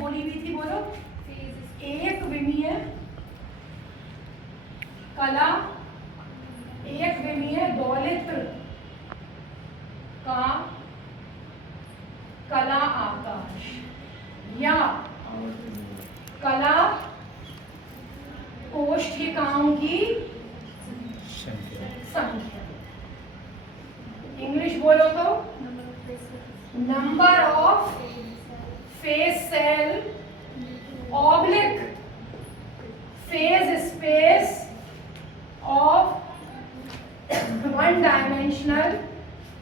बोली भी थी, बोलो। एक विमीय कला, एक विमीय दौलित्र का कला आकाश, या कला कोष्ठिकाओं की संख्या। इंग्लिश बोलो तो number of phase cell oblique phase space of one dimensional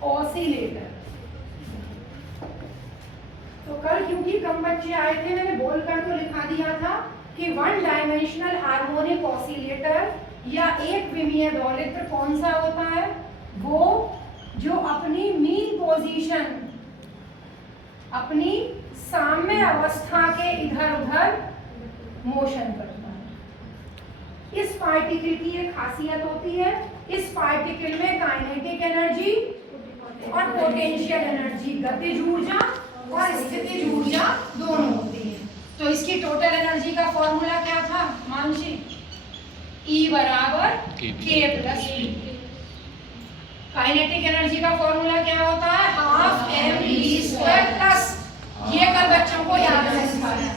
oscillator. तो कल क्योंकि कम बच्चे आए थे, मैंने बोलकर तो लिखा दिया था कि वन डायमेंशनल हार्मोनिक ऑसिलेटर या एक विमीय दौलित्र कौन सा होता है? वो जो अपनी मीन पोजीशन, अपनी साम्य अवस्था के इधर उधर मोशन करता है। इस पार्टिकल की एक खासियत होती है, इस पार्टिकल में काइनेटिक एनर्जी और पोटेंशियल एनर्जी, गतिज ऊर्जा और स्थितिज ऊर्जा दोनों होती है। तो इसकी टोटल एनर्जी का फॉर्मूला क्या था मानसी? E बराबर K plus P। Kinetic energy का फॉर्मूला क्या होता है? हाफ mv² प्लस, ये कल बच्चों को याद रहता है,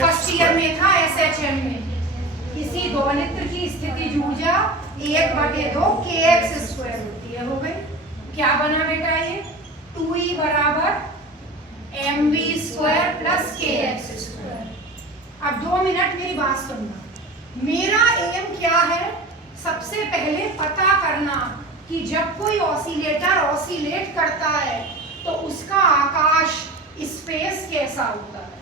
फर्स्ट ईयर में था SHM में। किसी दौलित्र की स्थितिज ऊर्जा 1/2 kx² होती है। हो गई? क्या बना बेटा ये? 2E बराबर mv² प्लस kx²। अब 2 मिनट मेरी बात सुनना। मेरा एम क्या है? सबसे पहले पता करना कि जब कोई ऑसिलेटर ऑसिलेट करता है तो उसका आकाश, स्पेस कैसा होता है।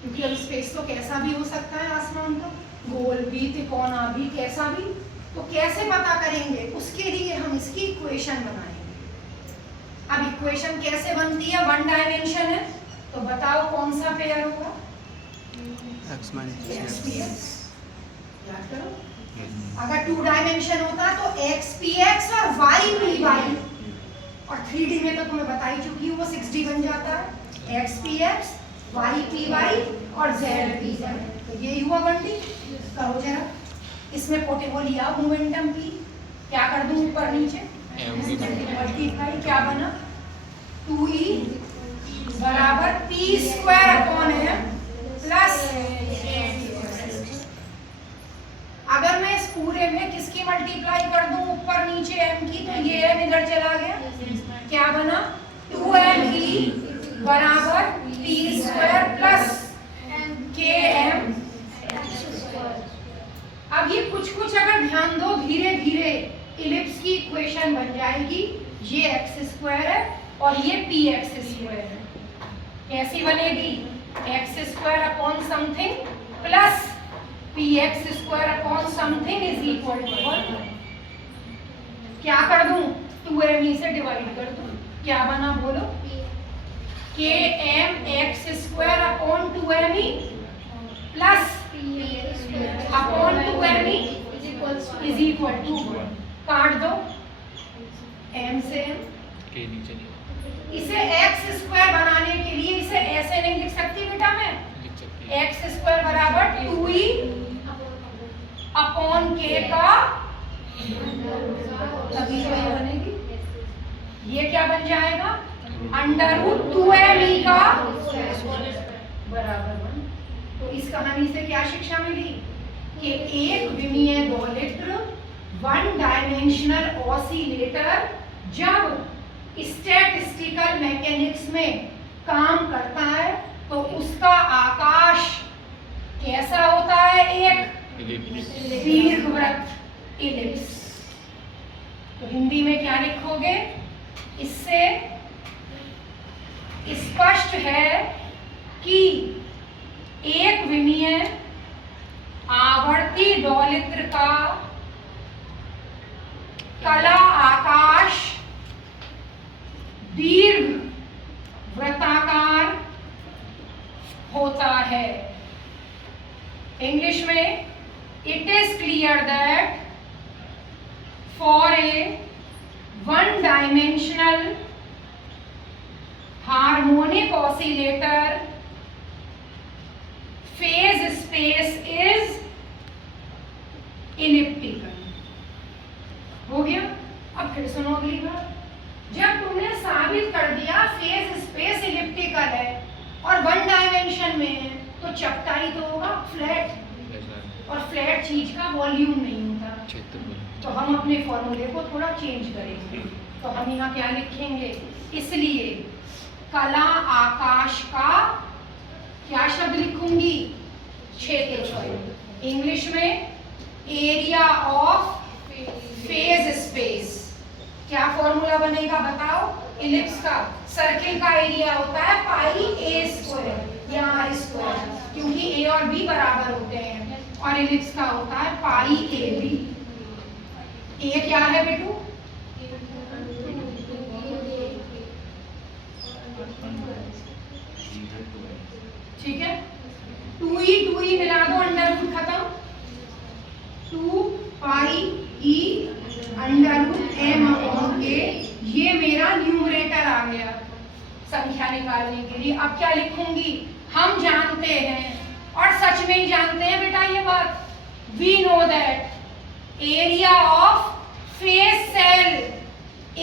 क्योंकि अब स्पेस तो कैसा भी हो सकता है, आसमान का गोल भी, तिकोना भी, कैसा भी। तो कैसे पता करेंगे? उसके लिए हम इसकी इक्वेशन बनाएंगे। अब इक्वेशन कैसे बनती है? वन डायमेंशन है तो बताओ कौन सा पेयर होगा? x माइनस x याद करो। अगर 2 डायमेंशन होता तो xpx और ypy, और 3D में तो तुम्हें बता ही चुकी हूँ, वो 6D बन जाता है। xpx, ypy और zpy, तो ये हुआ 1D। करो जरा, इसमें पोटेबो लिया मोमेंटम p, क्या कर दूं ऊपर नीचे? मल्टीप्लाई, क्या बना? 2E बराबर p² प्लस। अगर मैं इस पूरे में किसकी मल्टीप्लाई कर दूं ऊपर नीचे m की, तो ये m इधर चला गया, क्या बना? 2me बराबर p² प्लस km। अब ये कुछ अगर ध्यान दो, धीरे धीरे इलिप्स की इक्वेशन बन जाएगी। ये x² है और ये px² है। कैसी बनेगी? x² upon something plus px² upon something is equal to 1। क्या कर दूं? 2me से डिवाइड कर दूं, क्या बना बोलो? kmx² upon 2me plus upon 2me is equal to 1। काट दो, m से m, के नीचे इसे x² बनाने के लिए इसे ऐसे नहीं लिख सकती बेटा मैं, x² बराबर 2e अपॉन k का, तभी तो ये बनेगी। ये क्या बन जाएगा? √2me का बराबर 1। तो इस कहानी से क्या शिक्षा मिली? कि एक विमीय दौलित्र, वन डायमेंशनल ऑसिलेटर जब स्टैटिस्टिकल मैकेनिक्स में काम करता है तो उसका आकाश कैसा होता है? एक दीर्घवृत्त, इलिप्स। तो हिंदी में क्या लिखोगे? इससे स्पष्ट है कि एक विमीय आवर्ती दौलित्र का कला आकाश दीर्घ वृत्ताकार होता है। इंग्लिश में it is clear that for a one dimensional harmonic oscillator space is elliptical. हो गया। अब फिर सुनो अगली बात। जब तुमने साबित कर दिया फेस स्पेस इलिप्टिकल है और वन डायमेंशन में है, तो चपटाई तो होगा फ्लैट, और फ्लैट चीज का वॉल्यूम नहीं होता। तो हम अपने फॉर्मूले को थोड़ा चेंज करेंगे। तो हम यहाँ क्या लिखेंगे, इसलिए कला आकाश का क्या शब्द लिखूंगी, क्षेत्रफल। इंग्लिश में एरिया ऑफ फेज स्पेस। क्या फॉर्मूला बनेगा बताओ, इलिप्स का सर्किल का एरिया होता है पाई ए स्क्वायर या आर स्क्वायर, क्योंकि ए और बी बराबर होते हैं, और इलिप्स का होता है पाई ए बी। ए क्या है बेटू, ठीक है, टू ई मिला दो, अंडर रूट खत्म, 2 pi e under root m upon a. ये मेरा न्यूमरेटर आ गया संख्या निकालने के लिए। अब क्या लिखूंगी, हम जानते हैं और सच में ही जानते हैं बेटा ये बात, we know that area of phase cell,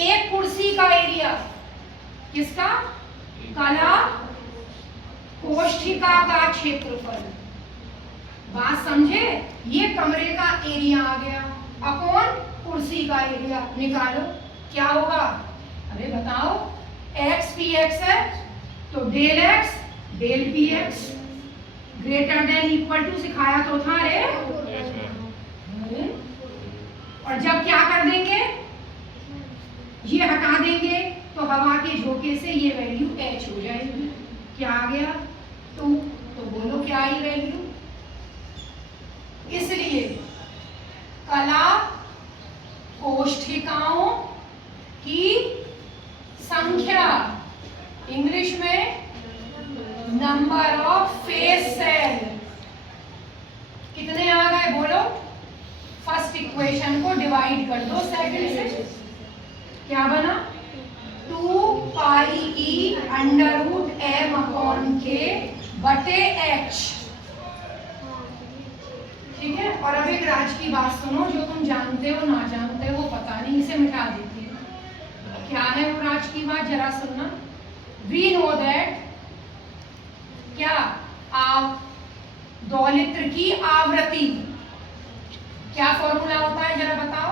एक कुर्सी का एरिया, किसका, कला कोष्ठिका का क्षेत्रफल। बात समझे, ये कमरे का एरिया आ गया अपॉन कुर्सी का एरिया। निकालो क्या होगा, अरे बताओ, एक्स पी एक्स है तो del X del P X greater than equal to सिखाया तो था रे। और जब क्या कर देंगे, ये हटा देंगे तो हवा के झोंके से ये वैल्यू एच हो जाएगी। क्या आ गया, 2। तो बोलो क्या आई वैल्यू। इसलिए कला कोष्ठिकाओं की संख्या, इंग्लिश में नंबर ऑफ फेस सेल, कितने आ गए बोलो। फर्स्ट इक्वेशन को डिवाइड कर दो सेकंड से, क्या बना, 2 pi e under root m upon के बटे एच। ठीक है, और अब एक राज की बात सुनो, जो तुम जानते हो ना जानते हो पता नहीं, इसे मिटा देती है। क्या है वो राज की बात, जरा सुनना। वी नो दैट, क्या, दोलित्र की आवृत्ति, क्या फॉर्मूला होता है जरा बताओ,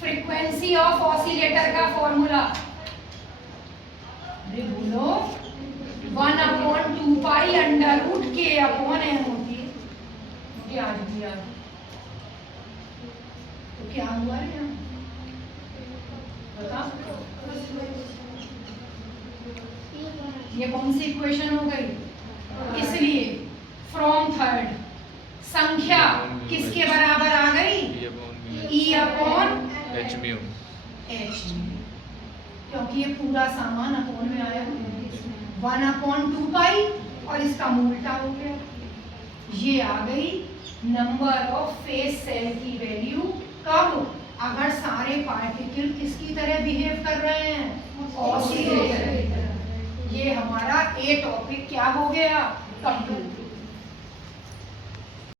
फ्रीक्वेंसी ऑफ ऑसिलेटर का फॉर्मूला, अरे बोलो, 1/2 पाई अंडर रूट के अपॉन एम होती है। आज भी याद, तो क्या हुआ है यहाँ बताओ, ये कौन सी इक्वेशन हो गई। इसलिए फ्रॉम थर्ड संख्या किसके बराबर आ गई, ई अपॉन एच म्यू, एच, क्योंकि ये पूरा सामान अपॉन में आया, 1/2 पाई और इसका उल्टा हो गया। ये आ गई नंबर ऑफ फेस सेल की वैल्यू। कब, अगर सारे पार्टिकल किसकी तरह बिहेव कर रहे हैं, ऑसिलेटर। ये हमारा ए टॉपिक क्या हो गया, कंप्लीट।